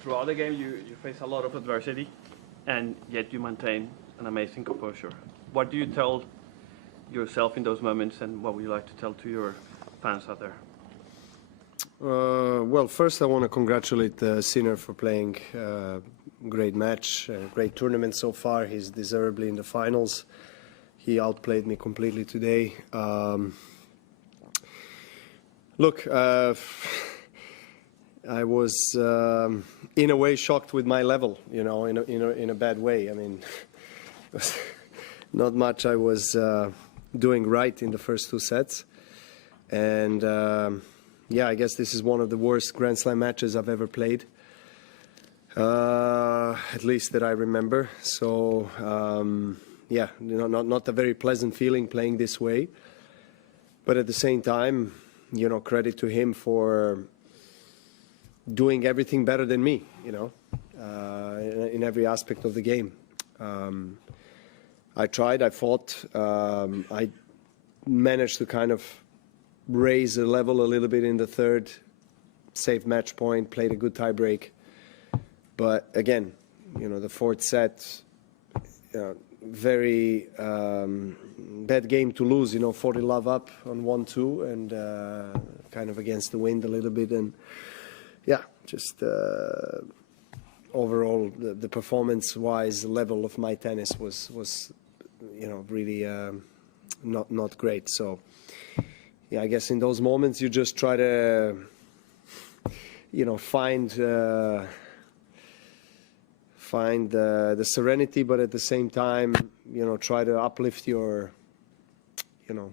throughout the game you face a lot of adversity, and yet you maintain an amazing composure. What do you tell yourself in those moments, and what would you like to tell to your fans out there? Well, first I want to congratulate Sinner for playing a great match, a great tournament so far. He's deservedly in the finals. He outplayed me completely today. Look, I was in a way shocked with my level, you know, in a bad way. I mean, not much I was doing right in the first two sets, and yeah, I guess this is one of the worst Grand Slam matches I've ever played, at least that I remember. So yeah, you know, not a very pleasant feeling playing this way, but at the same time, you know, credit to him for doing everything better than me, you know, in every aspect of the game. I tried, I fought, I managed to kind of raise the level a little bit in the third, saved match point, played a good tie break. But again, you know, the fourth set, very bad game to lose, you know, 40 love up on 1-2 and kind of against the wind a little bit. And yeah, just overall, the performance-wise level of my tennis was you know, really not great. So yeah, I guess in those moments you just try to, you know, find the serenity, but at the same time, you know, try to uplift your, you know,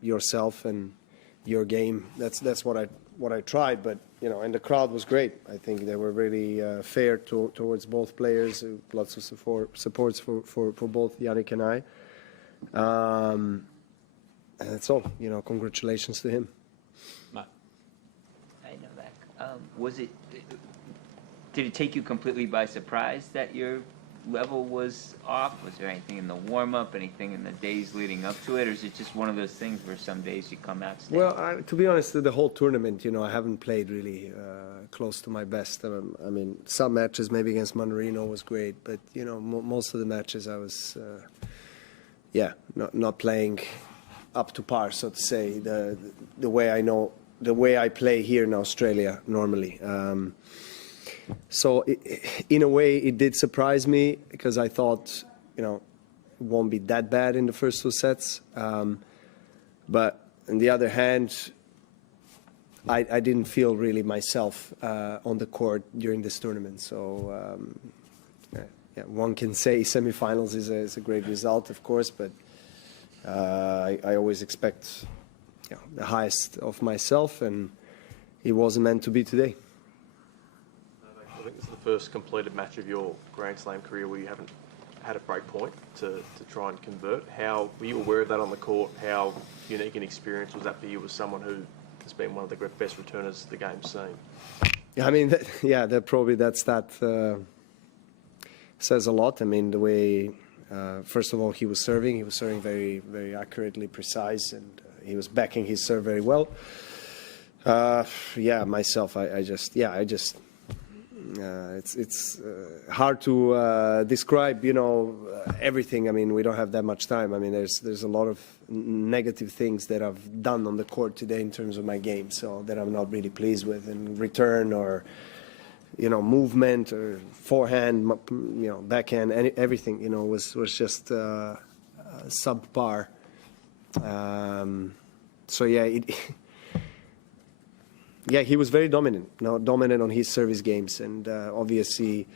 yourself and your game. That's what I tried. But you know, and the crowd was great. I think they were really fair towards both players. Lots of supports for both Yannick and I. And that's all. You know, congratulations to him. Matt. Hey, Novak. Did it take you completely by surprise that your level was off? Was there anything in the warm-up, anything in the days leading up to it, or is it just one of those things where some days you come out standing? Well, to be honest, the whole tournament, you know, I haven't played really close to my best. I mean, some matches maybe against Manarino was great, but you know, most of the matches I was, yeah, not playing up to par, so to say, the way I play here in Australia normally. So in a way it did surprise me, because I thought, you know, it won't be that bad in the first two sets. But on the other hand, I didn't feel really myself on the court during this tournament. So yeah, one can say semifinals is a great result, of course, but I always expect, you know, the highest of myself, and it wasn't meant to be today. I think this is the first completed match of your Grand Slam career where you haven't had a break point to try and convert. How were you aware of that on the court? How unique an experience was that for you as someone who has been one of the best returners the game's seen? Yeah, I mean, yeah, that stat says a lot. I mean, the way, first of all, he was serving very, very accurately, precise, and he was backing his serve very well. Yeah, myself, it's hard to describe, you know, everything. I mean, we don't have that much time. I mean, there's a lot of negative things that I've done on the court today in terms of my game, so that I'm not really pleased with in return, or, you know, movement, or forehand, you know, backhand, everything, you know, was just subpar. So yeah, yeah, he was very dominant. Dominant on his service games, and obviously,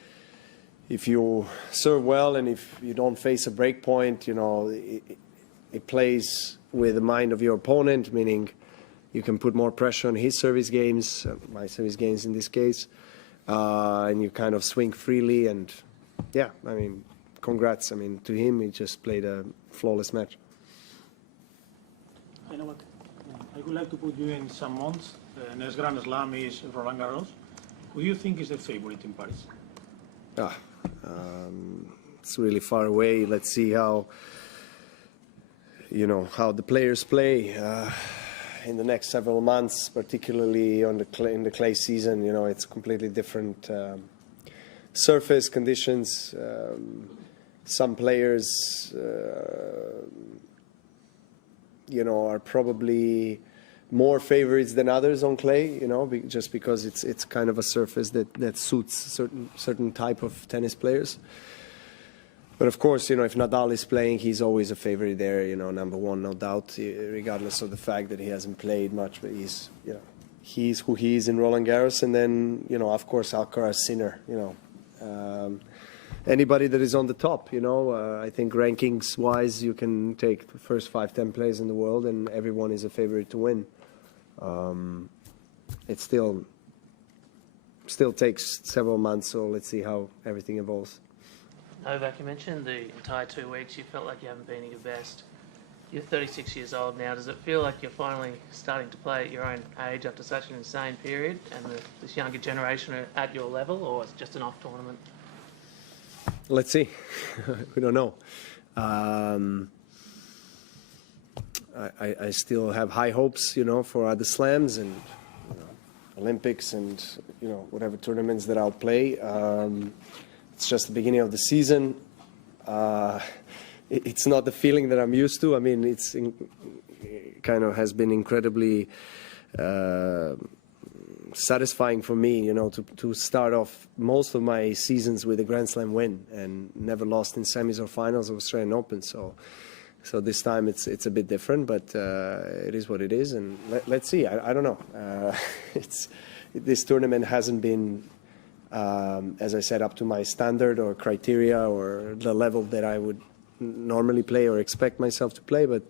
if you serve well and if you don't face a break point, you know, it plays with the mind of your opponent. Meaning, you can put more pressure on his service games, my service games in this case, and you kind of swing freely. And yeah, I mean, congrats. I mean, to him, he just played a flawless match. I know what. I would like to put you in some months. The next Grand Slam is Roland Garros. Who do you think is the favorite in Paris? It's really far away. Let's see how, you know, how the players play. in the next several months, particularly on in the clay season. You know, it's completely different surface conditions. Some players, you know, are probably more favorites than others on clay, you know, just because it's kind of a surface that suits certain type of tennis players. But of course, you know, if Nadal is playing, he's always a favorite there, you know, number one, no doubt, regardless of the fact that he hasn't played much. But he's, you know, he's who he is in Roland Garros. And then, you know, of course, Alcaraz, Sinner, you know. Anybody that is on the top, you know, I think rankings-wise, you can take the first 5-10 players in the world, and everyone is a favorite to win. It still takes several months, so let's see how everything evolves. Novak, you mentioned the entire 2 weeks you felt like you haven't been at your best. You're 36 years old now. Does it feel like you're finally starting to play at your own age after such an insane period, and this younger generation are at your level, or it's just an off tournament? Let's see. We don't know. I still have high hopes, you know, for other slams and, you know, Olympics and, you know, whatever tournaments that I'll play. It's just the beginning of the season. It's not the feeling that I'm used to. I mean, kind of has been incredibly satisfying for me, you know, to start off most of my seasons with a Grand Slam win and never lost in semis or finals of Australian Open. So this time it's a bit different, but it is what it is, and let's see. I don't know. This tournament hasn't been, as I said, up to my standard or criteria or the level that I would normally play or expect myself to play, but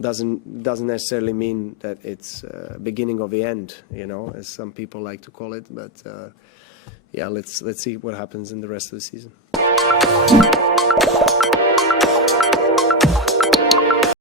doesn't necessarily mean that it's beginning of the end, you know, as some people like to call it. But yeah, let's see what happens in the rest of the season.